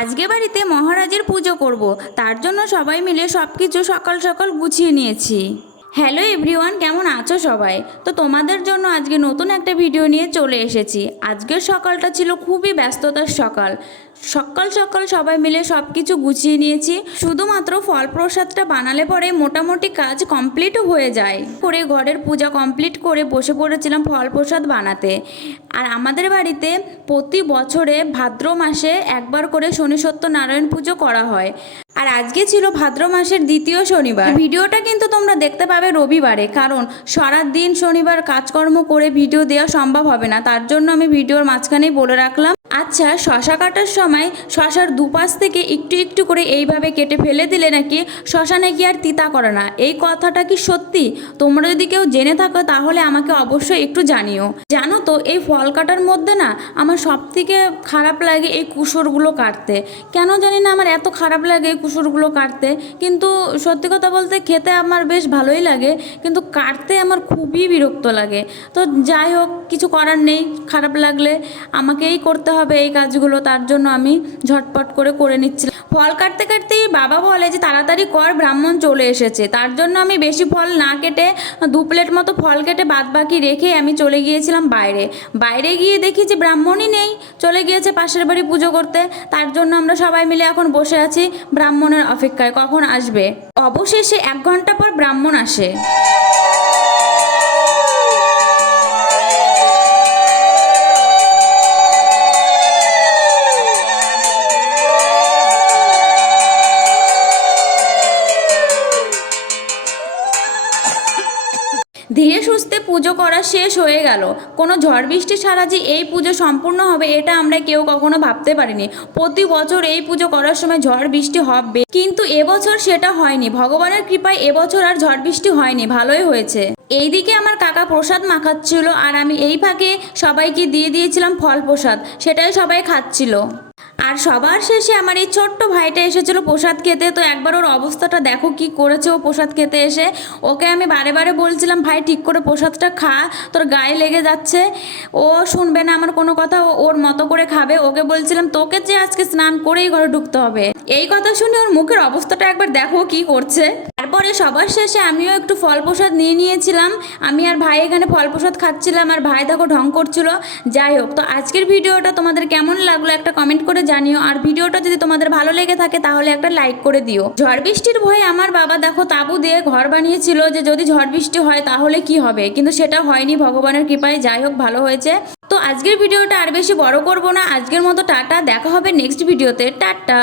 আজকে বাড়িতে মহারাজের পুজো করব, তার জন্য সবাই মিলে সব কিছু সকাল সকাল গুছিয়ে নিয়েছি। হ্যালো এভরিওয়ান, কেমন আছো সবাই? তো তোমাদের জন্য আজকে নতুন একটা ভিডিও নিয়ে চলে এসেছি। আজকের সকালটা ছিল খুবই ব্যস্ততার সকাল। সকাল সকাল সবাই মিলে সব কিছু গুছিয়ে নিয়েছি। শুধুমাত্র ফল প্রসাদটা বানালে পরে মোটামুটি কাজ কমপ্লিটও হয়ে যায়। করে ঘরের পূজা কমপ্লিট করে বসে পড়েছিলাম ফল প্রসাদ বানাতে। আর আমাদের বাড়িতে প্রতি বছরে ভাদ্র মাসে একবার করে শনি সত্যনারায়ণ পুজো করা হয়। আর আজকে ছিল ভাদ্র মাসের দ্বিতীয় শনিবার। ভিডিওটা কিন্তু তোমরা দেখতে পাবে রবিবারে, কারণ সারাদিন শনিবার কাজকর্ম করে ভিডিও দেওয়া সম্ভব হবে না। তার জন্য আমি ভিডিওর মাঝখানেই বলে রাখলাম। আচ্ছা, শশা কাটার সময় শশার দুপাশ থেকে একটু একটু করে এইভাবে কেটে ফেলে দিলে নাকি শশা নাকি আর তিতা করে না। এই কথাটা কি সত্যি? তোমরা যদি কেউ জেনে থাকো তাহলে আমাকে অবশ্যই একটু জানিও। জানো তো, এই ফল কাটার মধ্যে না আমার সব থেকে খারাপ লাগে এই কুসুরগুলো কাটতে। কেন জানি না আমার এত খারাপ লাগে এই কুসুরগুলো কাটতে। কিন্তু সত্যি কথা বলতে খেতে আমার বেশ ভালোই লাগে, কিন্তু কাটতে আমার খুবই বিরক্ত লাগে। তো যাই হোক, কিছু করার নেই, খারাপ লাগলে আমাকেই করতে হবে এই কাজগুলো। তার জন্য আমি ঝটপট করে নিচ্ছিলাম। ফল কাটতে কাটতেই বাবা বলে যে তাড়াতাড়ি কর, ব্রাহ্মণ চলে এসেছে। তার জন্য আমি বেশি ফল না কেটে 2 প্লেট মতো ফল কেটে বাদ বাকি রেখে আমি চলে গিয়েছিলাম বাইরে গিয়ে দেখি যে ব্রাহ্মণই নেই, চলে গিয়েছে পাশের বাড়ি পুজো করতে। তার জন্য আমরা সবাই মিলে এখন বসে আছি ব্রাহ্মণের অপেক্ষায়, কখন আসবে। অবশেষে 1 ঘন্টা পর ব্রাহ্মণ আসে। ধীরে সুস্থে পুজো করা শেষ হয়ে গেল। কোনো ঝড় বৃষ্টি ছাড়া যে এই পুজো সম্পূর্ণ হবে এটা আমরা কেউ কখনো ভাবতে পারিনি। প্রতি বছর এই পুজো করার সময় ঝড় বৃষ্টি হবে, কিন্তু এবছর সেটা হয়নি। ভগবানের কৃপায় এবছর আর ঝড় বৃষ্টি হয়নি, ভালোই হয়েছে। এইদিকে আমার কাকা প্রসাদ মাখাচ্ছিল, আর আমি এই ফাঁকে সবাইকে দিয়ে দিয়েছিলাম ফল প্রসাদ, সেটাই সবাই খাচ্ছিল। আর সবার শেষে আমার এই ছোট্ট ভাইটা এসেছিল প্রসাদ খেতে। তো একবার ওর অবস্থাটা দেখো কি করেছে ও প্রসাদ খেতে এসে। ওকে আমি বারে বারে বলছিলাম, ভাই ঠিক করে প্রসাদটা খা, তোর গায়ে লেগে যাচ্ছে। ও শুনবে না আমার কোনো কথা, ও ওর মতো করে খাবে। ওকে বলছিলাম তোকে যে আজকে স্নান করেই ঘরে ঢুকতে হবে। এই কথা শুনে ওর মুখের অবস্থাটা একবার দেখো কি করছে। তারপরে সবার শেষে আমিও একটু ফল প্রসাদ নিয়ে নিয়েছিলাম। আমি আর ভাই এখানে ফল প্রসাদ খাচ্ছিলাম, আর ভাই দেখো ঢং করছিল। যাই হোক, তো আজকের ভিডিওটা তোমাদের কেমন লাগলো একটা কমেন্ট করে জানিও। আর ভিডিওটা যদি তোমাদের ভালো লেগে থাকে তাহলে একটা লাইক করে দিও। ঝড় বৃষ্টির ভয়ে আমার বাবা দেখো তাবু দিয়ে ঘর বানিয়েছিল, যে যদি ঝড় বৃষ্টি হয় তাহলে কি হবে, কিন্তু সেটা হয়নি ভগবানের কৃপায়। যাই হোক, ভালো হয়েছে। তো আজকের ভিডিওটা আর বেশি বড় করব না, আজকের মতো টাটা, দেখা হবে নেক্সট ভিডিওতে, টাটা।